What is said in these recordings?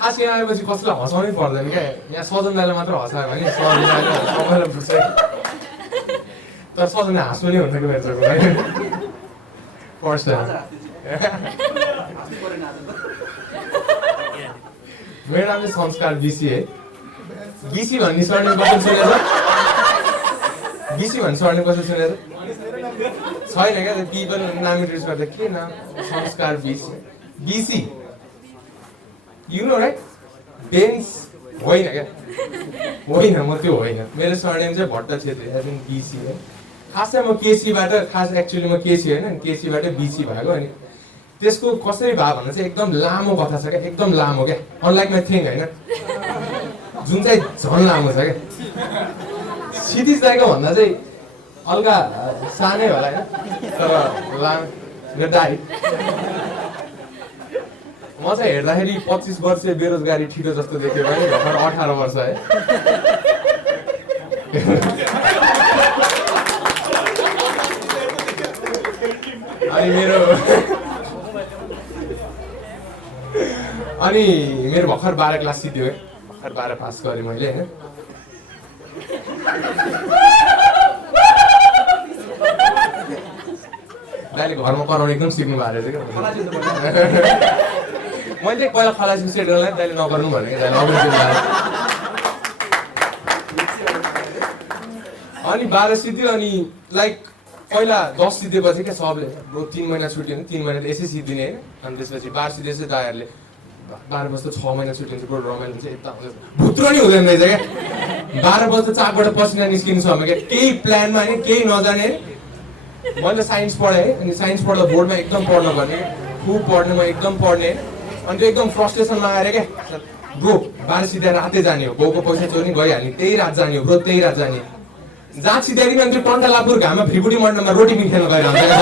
खास यहाँ आएपछि कसैलाई हँसाउनै पर्दैन क्या यहाँ सजन दाइले मात्र हँसायो भने सबैलाई बुझ्छ तर सजना हाँस्नु नै हुन्छ कि मेरो कुरा पर्छ मेरो नाम चाहिँ संस्कार गिसी है गिसी भन्ने सरनेम कसैले सुनेछ गिसी भन्ने सरनेम कसैले सुनेछ छैन क्या ती पनि नाम इन्ट्रोड्युस गर्दा के नाम संस्कार बिसी यु नो राइट बेन्स होइन क्या होइन म त्यो होइन मेरो सरनेम चाहिँ भट्ट छेत्री एज इन बिसी है खास चाहिँ म केसीबाट खास एक्चुअली म केसी होइन केसीबाट बिसी भएको अनि त्यसको कसरी भयो भन्दा चाहिँ एकदम लामो कथा छ क्या एकदम लामो क्या अनलाइक माई थिङ होइन जुन चाहिँ झन् लामो छ क्या क्षितिज दाइको भन्दा चाहिँ हल्का सानै होला होइन तर लामो दाइ म चाहिँ हेर्दाखेरि 25 वर्षीय बेरोजगारी ठिटो जस्तो देख्यो भने भर्खर 18 वर्ष है अनि मेरो भर्खर 12 क्लास सिद्धियो है भर्खर 12 पास गरेँ मैले होइन दाइले घरमा कराउने एकदम सिक्नु भएको रहेछ क्या मैले चाहिँ पहिला खलासी सेट गर्नलाई दाइले नगर्नु भने अनि 12 सिद्धियो अनि लाइक पहिला 10 सिद्धेपछि क्या सबले 3 महिना छुट्यो भने 3 महिना यसै सिद्धिने होइन अनि त्यसपछि 12 सिद्धेपछि दाइहरूले 12 बज्दा 6 महिना छुट्टिन्छ बरु रमाइलो हुन्छ यता भुत्रो नि हुँदैन रहेछ क्या 12 बज्दा चाकबाट पसिना निस्किनु छ भने क्या केही प्लानमा होइन केही नजाने मैले साइन्स पढेँ है अनि साइन्स पढ्दा बोर्डमा एकदम पढ्न पर्ने खुब पढ्ने म एकदम पढ्ने अनि त्यो एकदम फ्रस्ट्रेसनमा आएर क्या ब्रो 12 सिधा रातै जाने हो बाउको पैसा चोर्ने गइहाल्ने त्यही रात जाने हो ब्रो त्यही रात जाने जहाँ सिधाइदिने अनि त्यो टन्टालापुर घाममा फ्रिपुटी मण्डलमा रोटी पिङ खेल्न गइरहन्छ क्या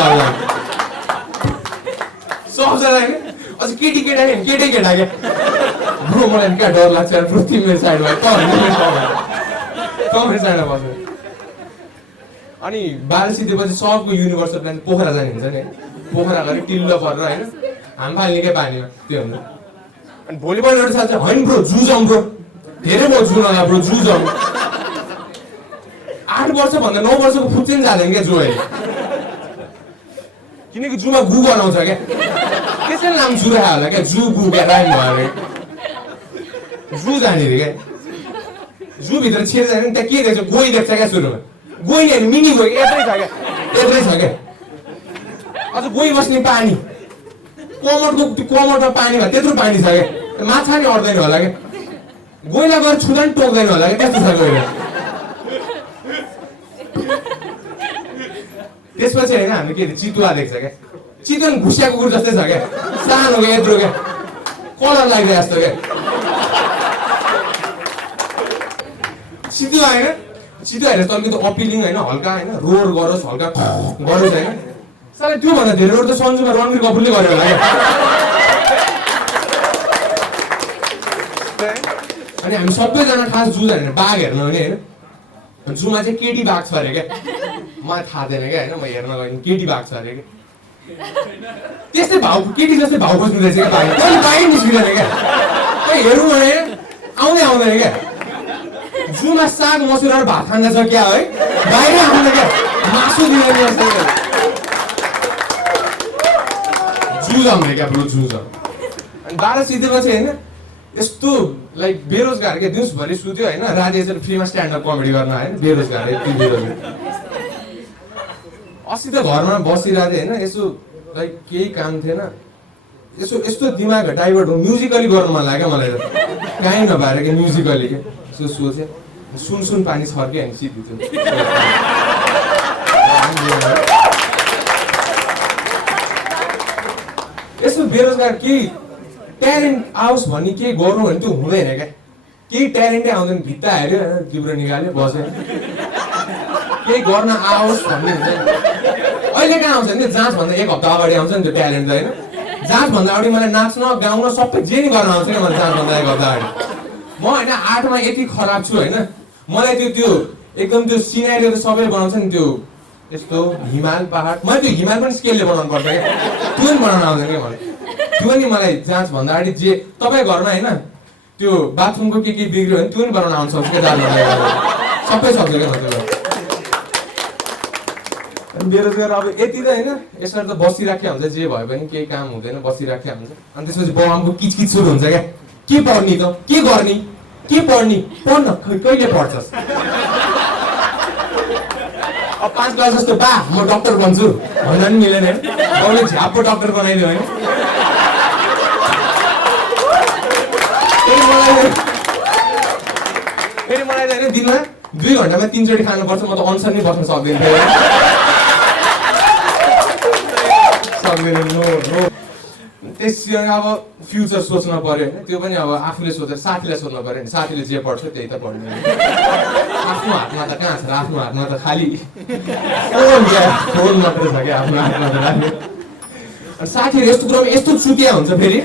सबजना होइन अझ केटी केटा नि केटै केटा क्या ब्रो मलाई क्या डर लाग्छ ब्रो तिम्रो साइडमा कमेन्ट साइडमा बस्नु अनि 12 सिद्धेपछि सबको युनिभर्सल प्लान पोखरा जाने हुन्छ नि पोखरा गएर टिल्लो परेर होइन हाम फाल्ने क्या पानीमा त्यो हुन्छ अनि भोलिपल्ट एउटा साथ चाहिँ होइन ब्रो जू जाउँ ब्रो धेरै भयो जू नला ब्रो जू जाउँ 8 वर्षभन्दा 9 वर्षको फुच्चै जाँदैन क्या जू अहिले किनकि जूमा गु बनाउँछ क्या त्यसैले नाम जू राख्यो होला क्या जू गु क्या राइम भयो जू जाने रे क्या जूभित्र छिर जाने त्यहाँ के देख्छ गोही देख्छ क्या सुरुमा गोही होइन मिनी गोही यत्रै छ क्या अझ गोही बस्ने पानी कमरमा पानी भयो त्यत्रो पानी छ क्या माछा नि अट्दैन होला क्या गोहीलाई गएर छुँदा नि टोक्दैन होला क्या त्यस्तो छ गोही त्यसपछि होइन हामी के चितुवा देख्छ क्या चितवन घुसिया कुकुर जस्तै छ क्या सानो क्या यत्रो क्या कलर लाग्दै जस्तो क्या चितुवा होइन चितुवा हेरेर तल्किँदो अपिलिङ होइन हल्का होइन रोड गरोस् हल्का गरोस् होइन साला त्योभन्दा धेरै रोड त सन्जुमा रणवीर कपुरले गर्यो होला क्या अनि हामी सबैजना खास जू जाने बाघ हेर्न भने होइन जूमा चाहिँ केटी बाघ छ अरे क्या मलाई थाहा थिएन क्या होइन म हेर्न गएँ केटी बाघ छ अरे क्या त्यस्तै भाउ केटी जस्तै भाउ बस्नु रहेछ क्या भाइ कहिले बाघै निस्किँदैन क्या खोइ हेरौँ भने आउँदै आउँदैन क्या जूमा साग मसुरा र भात खाँदैछ क्या है बाहिरै आउँदैन क्या मासु दिँदैन जू जाउँदै क्या ब्रो जू जाउँ अनि 12 सिद्धेपछि होइन यस्तो लाइक बेरोजगार क्या दिउँसभरि सुत्यो होइन राति यसरी फ्रीमा स्ट्यान्डअप कमेडी गर्न होइन बेरोजगार यति बेरोजगार अस्ति त घरमा बसिरहेको थिएँ होइन यसो लाइक केही काम थिएन यसो यस्तो दिमाग डाइभर्ट हो म्युजिकली गर्नु मन लाग्यो मलाई त काहीँ नभएर क्या म्युजिकली क्या यसो सोचेँ सुन पानी छर्क्यो भने सिद्धिन्छु यसो बेरोजगार केही ट्यालेन्ट आओस् भन्ने केही गर्नु भने त्यो हुँदैन क्या केही ट्यालेन्टै आउँदैन भित्ता हेऱ्यो जिब्रो निकाल्यो बस्यो केही गर्न आओस् भन्ने हुन्छ अहिले कहाँ आउँछ नि जाँचभन्दा 1 हप्ता अगाडि आउँछ नि त्यो ट्यालेन्ट त होइन जाँचभन्दा अगाडि मलाई नाच्न गाउन सबै जे नि गर्न आउँछ नि मलाई जाँचभन्दा 1 हप्ता अगाडि म होइन 8 मा यति खराब छु होइन मलाई त्यो एकदम त्यो सिनेरियो त सबैले बनाउँछ नि त्यो यस्तो हिमाल पहाड मलाई त्यो हिमाल पनि स्केलले बनाउनु पर्छ क्या त्यो पनि बनाउन आउँदैन क्या मलाई त्यो नि मलाई जाँचभन्दा अगाडि जे तपाईँ घरमा होइन त्यो बाथरुमको के बिग्रियो भने त्यो पनि बनाउन आउनु सक्छ क्या जाललाई सबै सक्छ क्या मतलब बेरोजगार अब यति त होइन यसरी त बसिराख्या हुन्छ जे भए पनि केही काम हुँदैन बसिराख्या हुन्छ अनि त्यसपछि बाउ आमाको किचकिच सुरु हुन्छ क्या के पढ्ने त के गर्ने के पढ्ने पढ्न कहिले पढ्छस् अब 5 क्लास जस्तो बा म डक्टर बन्छु भन्दा पनि मिलेन बाउले झ्यापको डक्टर बनाइदियो होइन फेरि मलाई त होइन दिनमा 2 घन्टामा 3 चोटि खानुपर्छ म त अनसन नै बस्न सक्दिनँ सक्दैन नो त्यसरी अब फ्युचर सोच्न पर्यो होइन त्यो पनि अब आफूले सोचेर साथीलाई सोध्नु पर्यो नि साथीले जे पढ्छ त्यही त पढ्ने आफ्नो हातमा त कहाँ छ र आफ्नो हातमा त खालि फोन मात्रै छ क्या आफ्नो हातमा त राख्ने साथीहरू यस्तो कुरामा यस्तो चुकिया हुन्छ फेरि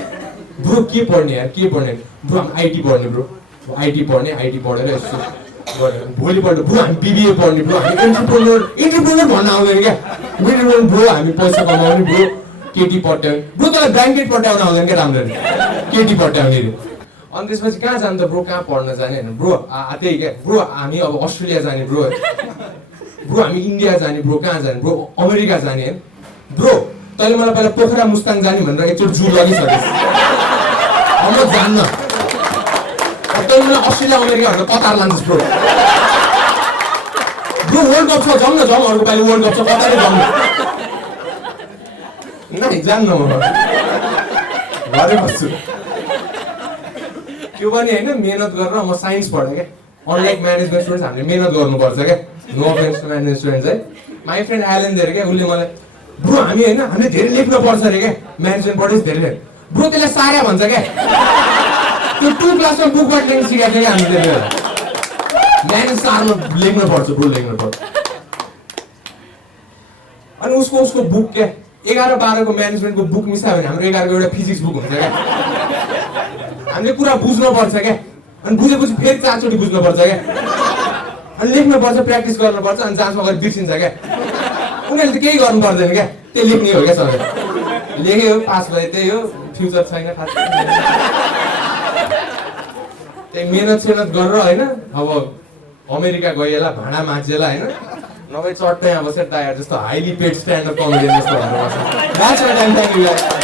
ब्रो के पढ्ने यार के पढ्ने ब्रो हामी आइटी पढ्ने ब्रो आइटी पढ्ने आइटी पढेर यस्तो भोलिपल्ट ब्रो हामी बिबिए पढ्ने ब्रो हामी इन्टरप्रेनर भन्न आउँदैन क्या इन्टरप्रेनर ब्रो हामी पैसा कमाउने ब्रो केटी पट्याउने ब्रो तँलाई ब्ल्याङ्केट पट्याउन आउँदैन क्या राम्ररी केटी पट्याउने अनि त्यसपछि कहाँ जानु त ब्रो कहाँ पढ्न जाने होइन ब्रो त्यही क्या ब्रो हामी अब अस्ट्रेलिया जाने ब्रो ब्रो हामी इन्डिया जाने ब्रो कहाँ जाने ब्रो अमेरिका जाने होइन ब्रो तैँले मलाई पहिला पोखरा मुस्ताङ जाने भनेर एकचोटि जू लगिसकेस् म जान्न तैँले मलाई अस्ट्रेलिया अमेरिका भनेर कतार लान्छस् ब्रो ब्रो वर्ल्ड कप छ जाउँ न जाउँ अर्को पालि वर्ल्ड कप छ कतारै जाउँ नै जान्न म घरै बस्छु त्यो पनि होइन मेहनत गरेर म साइन्स पढेँ क्या अनलाइक म्यानेजमेन्ट स्टुडेन्ट्स हामीले मेहनत गर्नुपर्छ क्या no offence to management students है माई फ्रेन्ड एलेन धेरै क्या उसले मलाई ब्रो हामी होइन हामीले धेरै लेख्न पर्छ अरे क्या म्यानेजमेन्ट पढेस् धेरै ब्रो त्यसलाई सार्या भन्छ क्या त्यो 2 क्लासमा बुकबाट लेख्न सिकाएको क्या हामीले म्यानेज सार्न लेख्न पर्छ ब्रो लेख्न पर्छ अनि उसको बुक क्या 11-12 को म्यानेजमेन्टको बुक मिसायो भने हाम्रो 11 को एउटा फिजिक्स बुक हुन्छ क्या हामीले कुरा बुझ्नुपर्छ क्या अनि बुझेपछि फेरि 4 चोटि बुझ्नुपर्छ क्या अनि लेख्नुपर्छ प्र्याक्टिस गर्नुपर्छ अनि जाँचमा गएर बिर्सिन्छ क्या उनीहरूले त केही गर्नु पर्दैन क्या त्यही लेख्ने हो क्या सबै लेख्यो पास भयो त्यही हो फ्युचर छैन खास त्यही मेहनत गरेर होइन अब अमेरिका गएला भाँडा माझेला होइन नभए चट्टै यहाँ बसेर टायर जस्तो हाइली पेड स्ट्यान्डअप कमेडियन जस्तो भनेर बस्छ